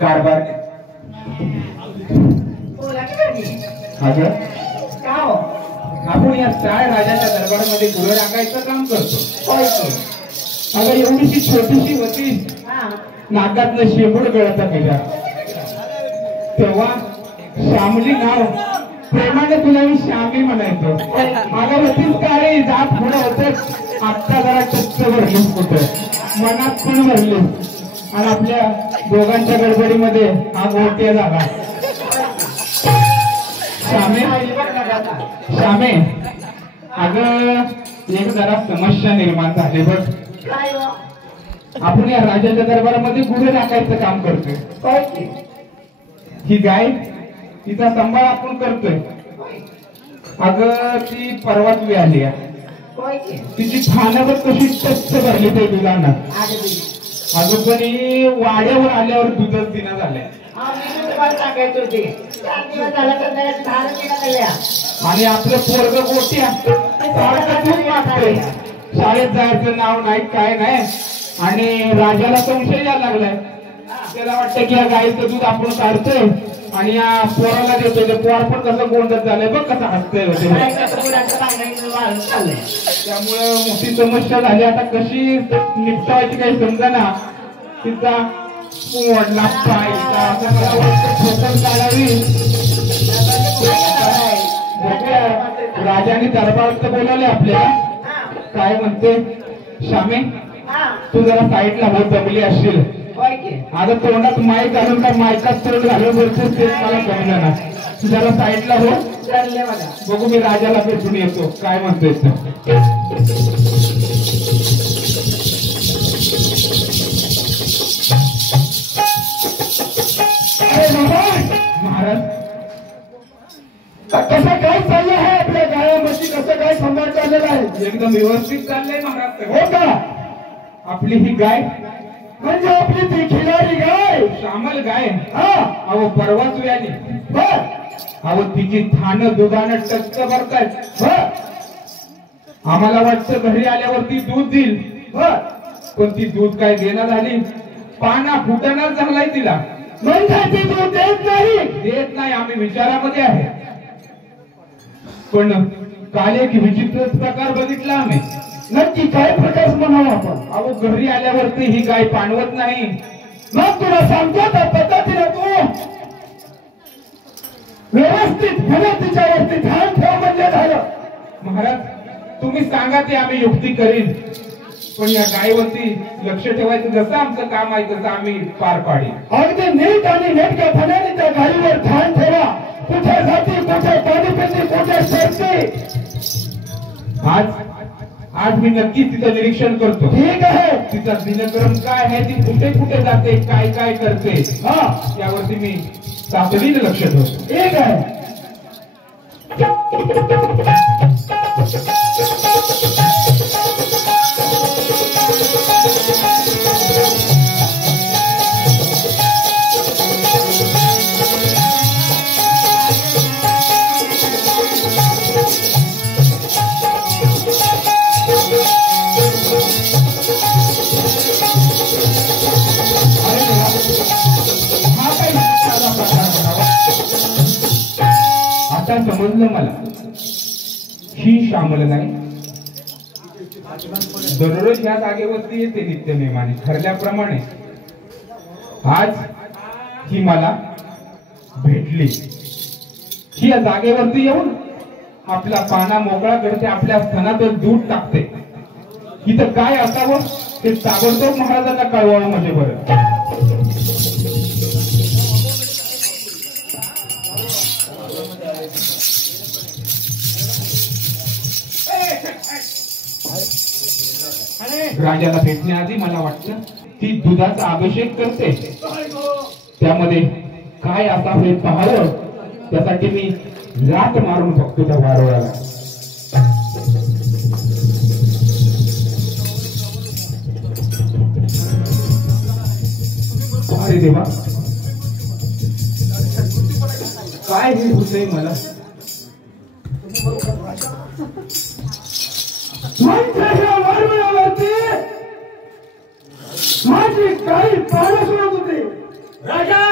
कारभार आपण या 4 राजाच्या दरबारामध्ये गुरु राखायचं काम करतो. अगं एवढीशी छोटीशी होती, नाकातलं शेपूट गळत गेला. तेव्हा श्यामली नाव प्रेमाने तुला मी श्यामी म्हणायचो. अगं होतीच काय जात पुढे होतेच. आत्ता जरा चक्क भरलीस कुठं, मनात पण भरलीस. आणि आपल्या दोघांच्या गडबडीमध्ये हा गोट्या झाला. श्यामे अगं एक जरा समस्या निर्माण झाली बघ. आपण या राजाच्या दरबारामध्ये गुढे राखायचं काम करतोय. ही गाय तिचा सांभाळ आपण करतोय. अगं ती परवाच आली आहे. तिची खाण्यावर कशी टच्च भरली ते दुधानं. अगं पण वाड्यावर आल्यावर दूधच दिना झालंय. आणि आपलं पोरग गोटी दूध मागतोय. शाळेत जायचं नाव नाही काय नाही. आणि राजाला संशय यायला लागलाय. त्याला वाटतं की या गाईचं दूध आपण काढतोय आणि या पोराला देतोय. ते पोर पण कसं गोंधळ झालंय बघ, कसं हसतंय. त्यामुळं मोठी समस्या झाली. आता कशी निपटायची काही समजेना. तिचा वडला पायचा राजाने दरबारात बोलावले आपल्याला. काय म्हणते श्यामे, तू जरा साईडला होत जमली असशील. आता तोंडात माईक घालून का माईकात तोंड घालून बोलतोस तेच मला समजा ना. तू जरा साईडला हो, बघू मी राजाला भेटून येतो काय म्हणतोय. महाराज कसं काय चाललं आहे आपल्या गायामध्ये, कसं काय संभाळ चाललेला आहे? एकदम व्यवस्थित चाललंय महाराज. हो का? आपली ही गाय म्हणजे आपली ती खिलारी गाय, श्यामल गाय. अहो परवाच व्याली. अहो तिची थान दुधानं टच्च भरतायत. आम्हाला वाटतं घरी आल्यावरती दूध देईल, पण ती दूध काय देणार झाली. पाना फुटणार झालाय तिला. म्हणजे ती दूध देत नाही. आम्ही विचारामध्ये आहे. पण काल एक विचित्रच प्रकार बघितला आम्ही. नक्की काय प्रकार म्हणावा आपण? अहो घरी आल्यावरती ही गाय पाणवत नाही. मग तुला सांगतो त्या पद्धतीने तू व्यवस्थित तिच्यावरती ध्यान ठेव म्हणजे झालं. महाराज तुम्ही सांगा ते आम्ही युक्ती करीन. पण या गायीवरती लक्ष ठेवायचं, जसं आमचं काम आहे तसं आम्ही पार पाडी. अगदी नीट आणि नेटकेपणाने त्या गायीवर ध्यान ठेवा. कुठे जाती, कुठे पाणी पिते, कुठे सरते. आज मी नक्की तिचं निरीक्षण करतो. ठीक आहे. तिचा दिनक्रम काय आहे, ती कुठे कुठे जाते, काय काय करते, यावरती मी तातडीने लक्ष ठेवतो. ठीक आहे. आता समजलं मला. ही श्यामल नाही दररोज या जागेवरती येते नित्य नेमाने ठरल्याप्रमाणे. आज ही मला भेटली. ही या जागेवरती येऊन आपला पाना मोकळा करते, आपल्या स्तनातच दूध टाकते. इथं काय असावं ते ताबडतोब महाराजांना कळवावं म्हणजे बरं. राजाला भेटण्याआधी मला वाटतं ती दुधाचा अभिषेक करते. त्यामध्ये काय असावं हे पाहावं, त्यासाठी मी लाट मारून बघतो त्या वारोळाला. अरे देवा, काय हे होतंय मला. वारोळा नाही पाहणं सोडत होते राजा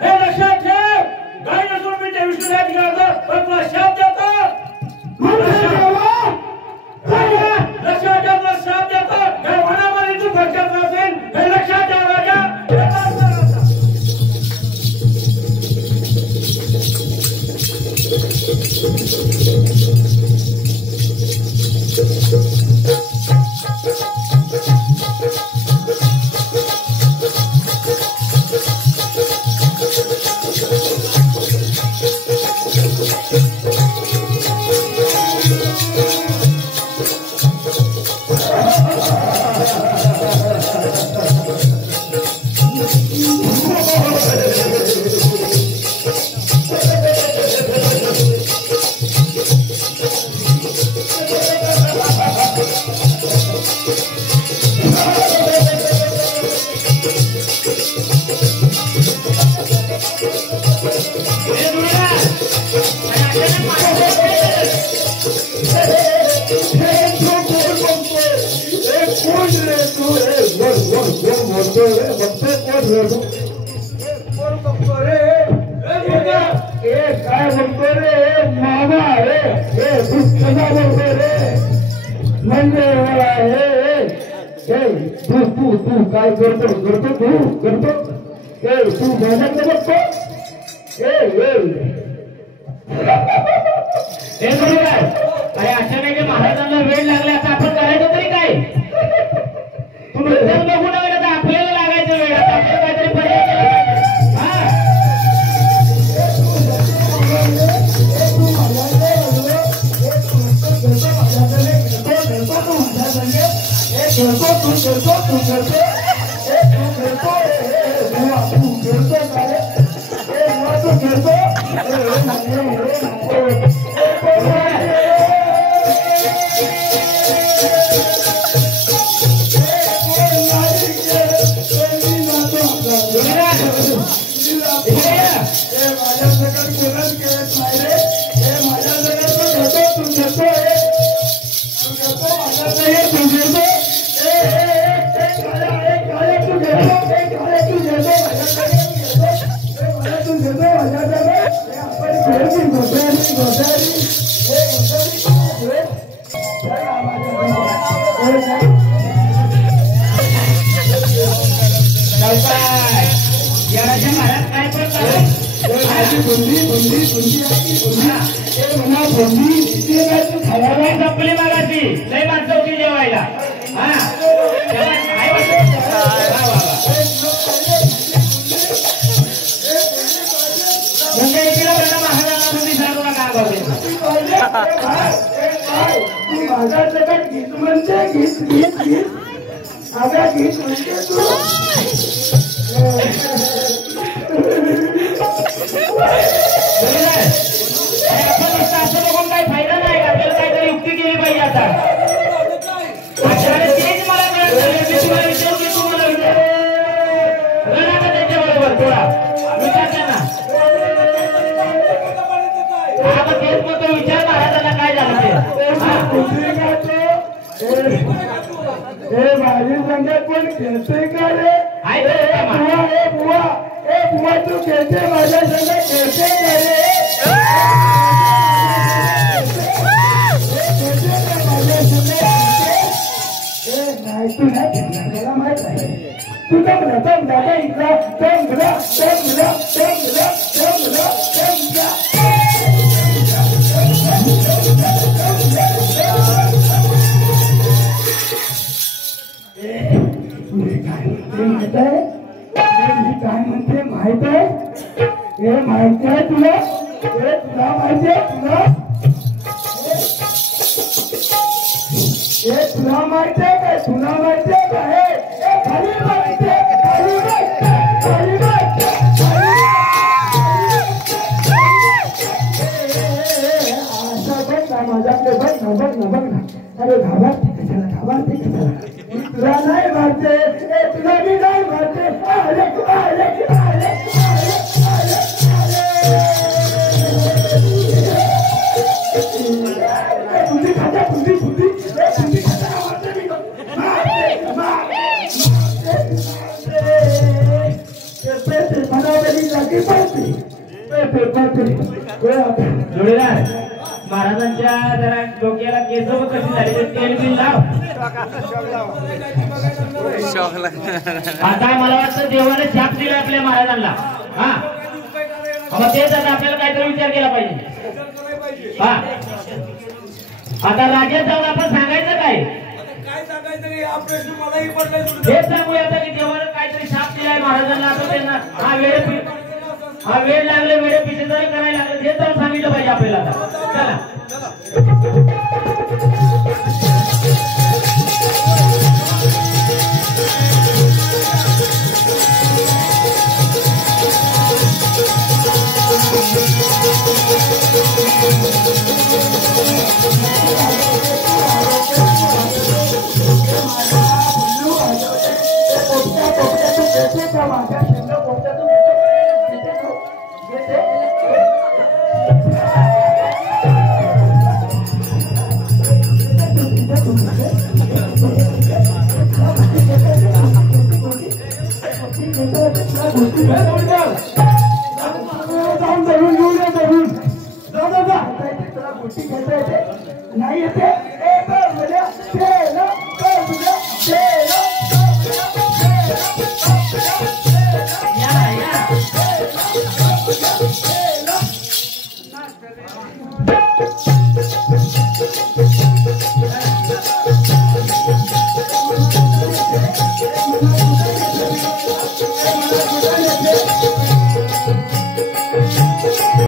हे लक्षात ठेव गाय नसून मी ते विष्णुराज घ्यायचं पण तुला शाप देतो लक्षात ठेव तुला शाप देतो गाय मनामध्ये तू फटकत नसेल हे लक्षात ठेव राजा तू काय करतो तू मेहनत बघतो अरे अचानक महाराजांना वेळ लागला आता आपण करायचं तरी काय तुम्ही बघू लागलं तर आपल्याला लागायचं वेळ आता आपण काहीतरी पर्याय केला संपली मागाची लय माणसं होती जेवायला बघून काही फायदा नाही आपल्याला काहीतरी युक्ती केली पाहिजे आता तेच मला त्यांच्या बरोबर थोडा विचार तेच मग तो विचार महाराजांना काय झालं ते माझी संगत पण खेळते का रे बुवा तू खेळते माझ्या संगत खेळते का रे नाही तू नाही खेळणार मला माहित आहे तू दादा इथला काय म्हणते माहित आहे हे माहिती आहे तुला तुला माहिती आहे तुला माहिती आहे काय तुला माहिती आहे का हे खाली माहिती आहे खाली माझ्याकडे बघ ना अरे घाबरते कशाला तुला नाही मारते तुला मी नाही मारते बुद्धी खाता जोडीदार महाराजांच्या जरा डोक्याला केस कशी झाली तेल बिल लाव. आता मला वाटतं देवाने शाप दिला आपल्या महाराजांना. हा मग तेच आता आपल्याला काहीतरी विचार केला पाहिजे. हा आता राज्यात जाऊन आपण सांगायचं काय हेच सांगूया आता की देवाने काहीतरी शाप दिलाय महाराजांना. आता त्यांना हा वेळ लागले वेळे पिछेदारी करायला लागले हे तर सांगितलं पाहिजे आपल्याला. चला नाही